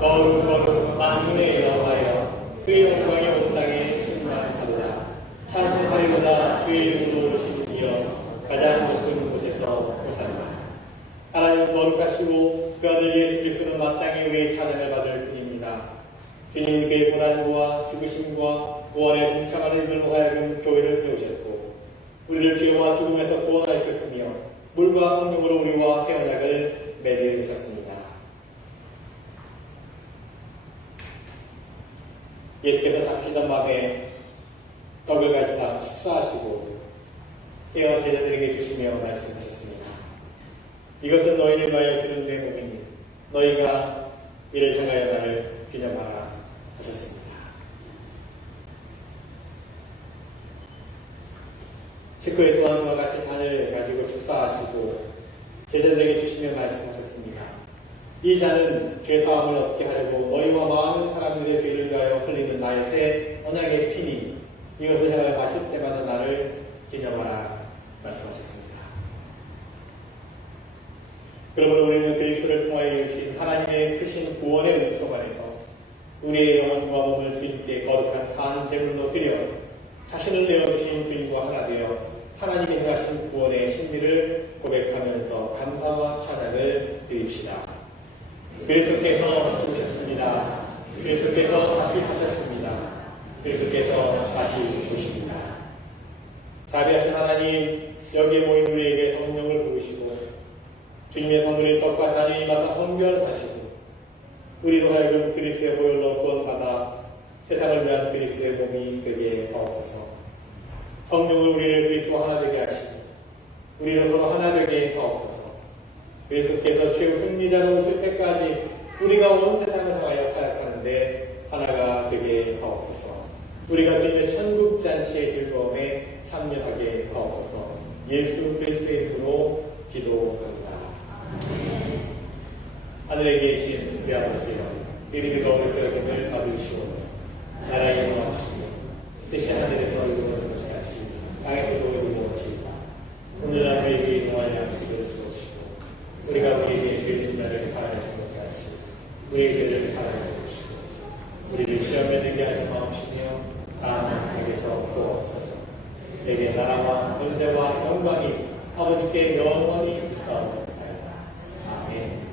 거룩 거룩 만군의 여호와여, 그의 영광이 온 땅에 충만하도다. 찬송하리로다. 주의 이름으로 오신 이여, 가장 높은 곳에서 호산나. 하나님 거룩하시고 그 아들 예수 그리스도는 마땅히 우리의 찬양을 받을 분입니다. 주님은 그의 고난과 죽으심과 부활에 동참하는 이들로 하여금 교회를 세우셨고 우리를 죄와 죽음에서 구원하셨으며 물과 성령으로 우리와 새 언약을 맺으셨습니다. 예수께서 잡히시던 밤에 떡을 가지다 축사하시고 깨어 제자들에게 주시며 말씀하셨습니다. 이것은 너희를 위하여 주는 내 몸이니 너희가 이를 향하여 나를 기념하라 하셨습니다. 식후에 또한 그와 같이 잔을 가지고 축사하시고 제자들에게 주시며 말씀하셨습니다. 이 잔은 죄사함을 얻게 하려고 너희와 많은 사람들의 죄를 위하여 흘리는 나의 새 언약의 피니 이것을 향하여 마실 때마다 나를 기념하라 말씀하셨습니다. 그러므로 우리는 그리스도를 통하여 주신 하나님의 크신 구원의 은총 안에서 우리의 영혼과 몸을 주님께 거룩한 산 제물로 드려 자신을 내어주신 주님과 하나 되어 하나님이 행하신 구원의 신비를 고백하면서 감사와 찬양을 드립시다. 그리스도께서 죽으셨습니다. 그리스도께서 다시 사셨습니다. 그리스도께서 다시 오십니다. 자비하신 하나님, 여기에 모인 우리에게 성령을 부으시고 주님의 성물인 떡과 잔이 임하사 성별하시고 우리로 하여금 그리스도의 보혈로 구원받아 세상을 위한 그리스도의 몸이 되게 하옵소서. 성령은 우리를 그리스도와 하나 되게 하시고 우리로 서로 하나 되게 하옵소서. 그리스도께서 최후 승리자로 오실 때까지 우리가 온 세상을 향하여 사역하는데 하나가 되게 하옵소서. 우리가 주님의 천국 잔치의 즐거움에 참여하게 하옵소서. 예수 그리스도의 이름으로 기도합니다. 하늘에 계신 우리 아버지여, 이름이 거룩하심을 받으시오며 나라의 영광이시며 뜻이 하늘에서 이루어지는 것 같이 땅에서도 이루어지이다. 오늘날 우리에게 영원한 양식을 주옵시고 우리가 우리에게 죄 진 자를 사하여 준 것 같이 우리의 죄를 사하여 주옵시고 우리를 시험에 들게 하지 마옵시며 다만 악에서 구하옵소서. 내게 나라와 권세와 영광이 아버지께 영원히 있사옵나이다. 아멘.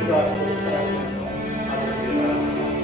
기도하시고 살아시면서 받으시길 바랍니다.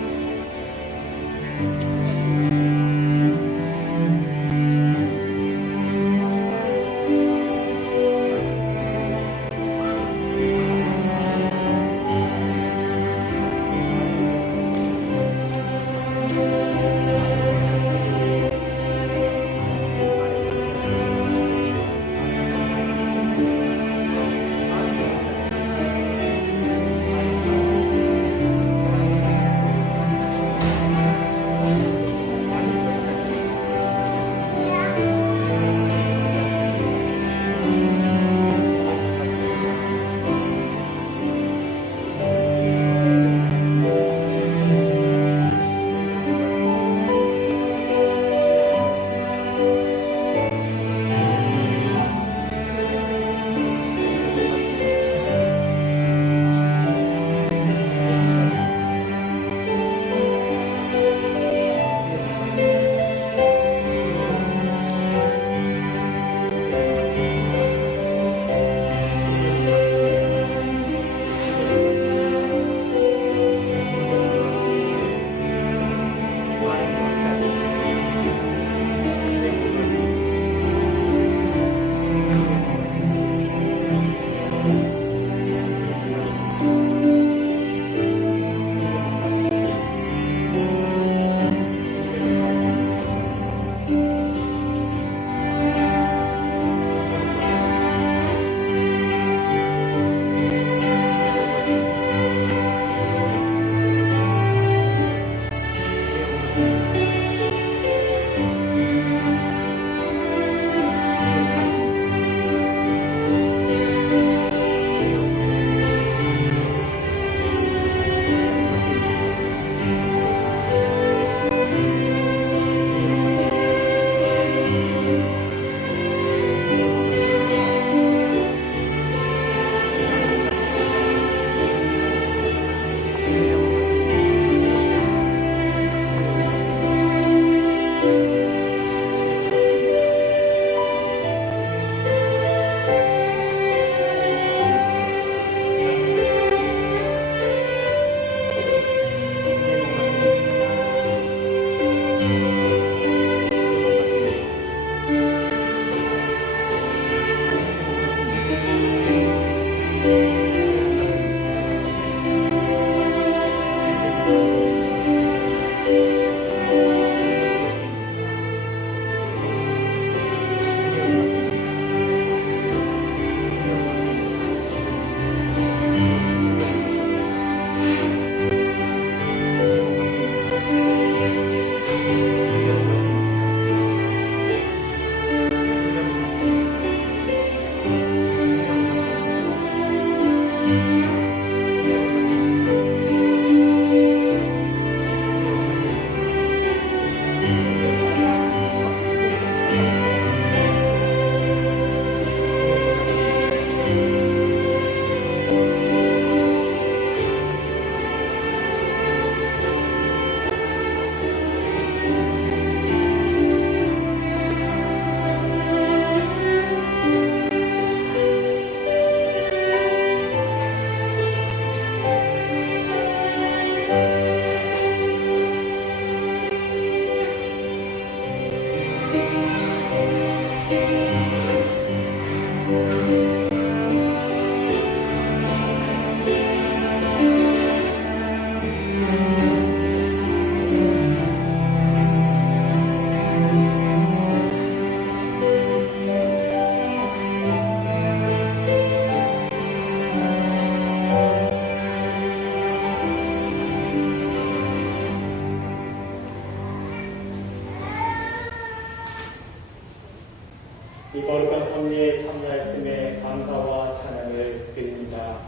이 거룩한 섭리에 참여했음에 감사와 찬양을 드립니다.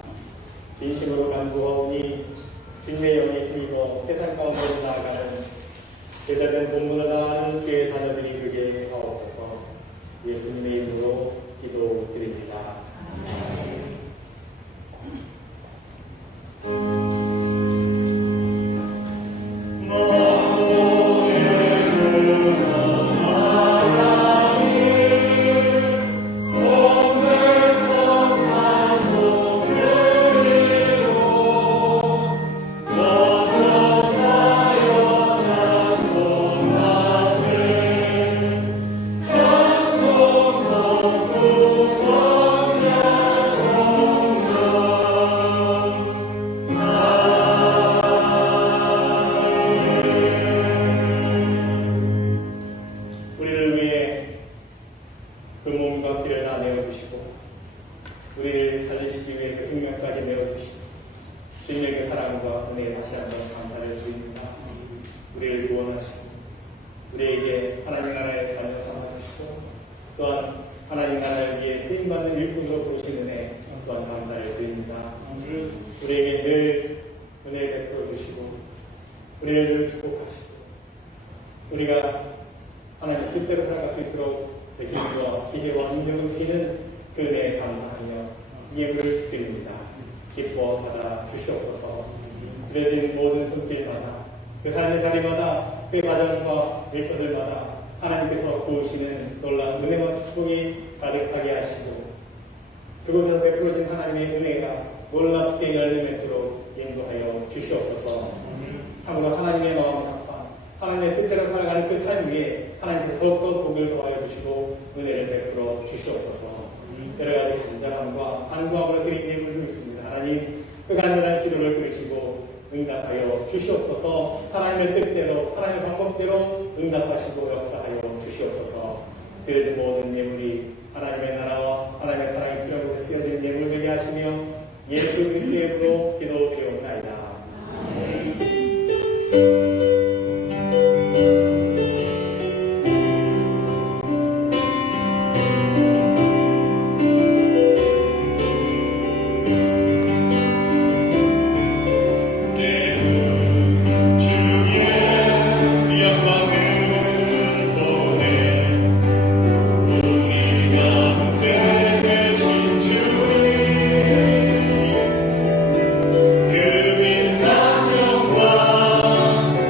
진심으로 간구하오니 주님의 영에 힘입어 세상 가운데로 나아가는 제자된 본문을 다하는 주의 자녀들이 그게 하옵소서. 예수님의 이름으로 기도드립니다. 우리를 위해 그 몸과 피를 다 내어주시고 우리를 살리시기 위해 그 생명까지 내어주시고 주님의 그 사랑과 은혜에 다시 한번 감사를 드립니다. 우리를 구원하시고 우리에게 하나님 나라의 자녀 삼아주시고 또한 하나님 나라를 위해 쓰임받는 일꾼으로 부르신 은혜 또한 감사를 드립니다. 우리에게 늘 은혜 베풀어 주시고 우리를 늘 축복하시고 우리가 하나님 뜻대로 살아갈 수 있도록 힘과 지혜와 능력을 주시는 그 은혜에 감사하며 예물을 드립니다. 기뻐 받아 주시옵소서. 드려진 모든 손길마다 그 삶의 자리마다 그 과정과 일터들마다 하나님께서 부으시는 놀라운 은혜와 축복이 가득하게 하시고 그곳에서 베풀어진 하나님의 은혜가 놀랍게 열림맺도록 인도하여 주시옵소서. 참으로 하나님의 마음을 합한 하나님의 뜻대로 살아가는 그 삶 위에 하나님께서 더욱더 복을 더하여 주시고 은혜를 베풀어 주시옵소서. 여러 가지 간절함과 간구함으로 드린 예물도 있습니다. 하나님 그 간절한 기도를 들으시고 응답하여 주시옵소서. 하나님의 뜻대로 하나님의 방법대로 응답하시고 역사하여 주시옵소서. 드려진 모든 예물이 하나님의 나라와 하나님의 사랑이 필요한 곳에 쓰여진 예물 되게 하시며 예수 그리스도의 이름으로 기도드리옵나이다. 그 빛난 영광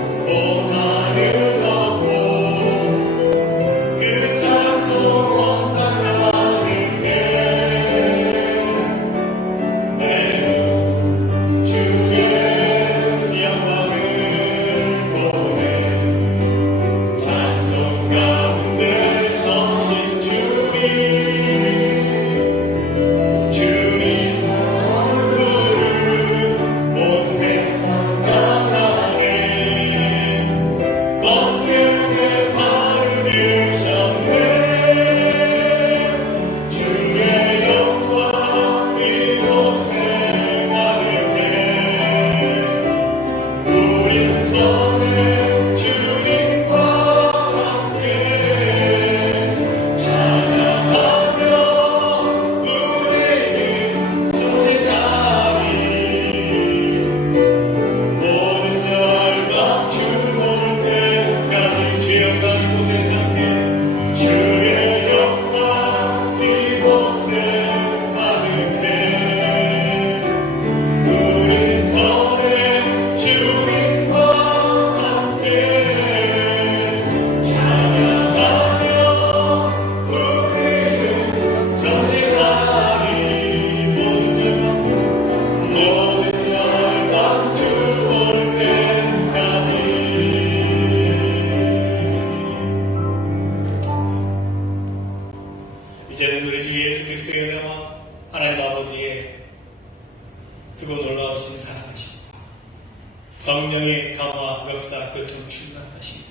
성령의 감화 역사 교통 충만하시고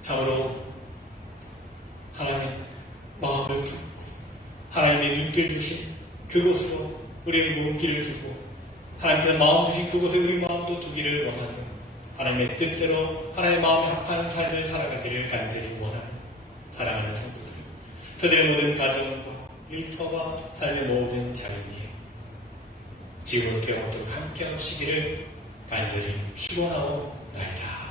참으로 하나님의 마음을 품고 하나님의 눈길 주신 그곳으로 우리의 몸길을 두고 하나님께서 마음 주신 그곳에 우리 마음도 두기를 원하며 하나님의 뜻대로 하나님의 마음에 합한 삶을 살아가기를 간절히 원하는 사랑하는 성도들, 저들의 모든 가정과 일터와 삶의 모든 자리 위에 지금부터 영원토록 함께 하시기를 간절히 축원하옵나이다.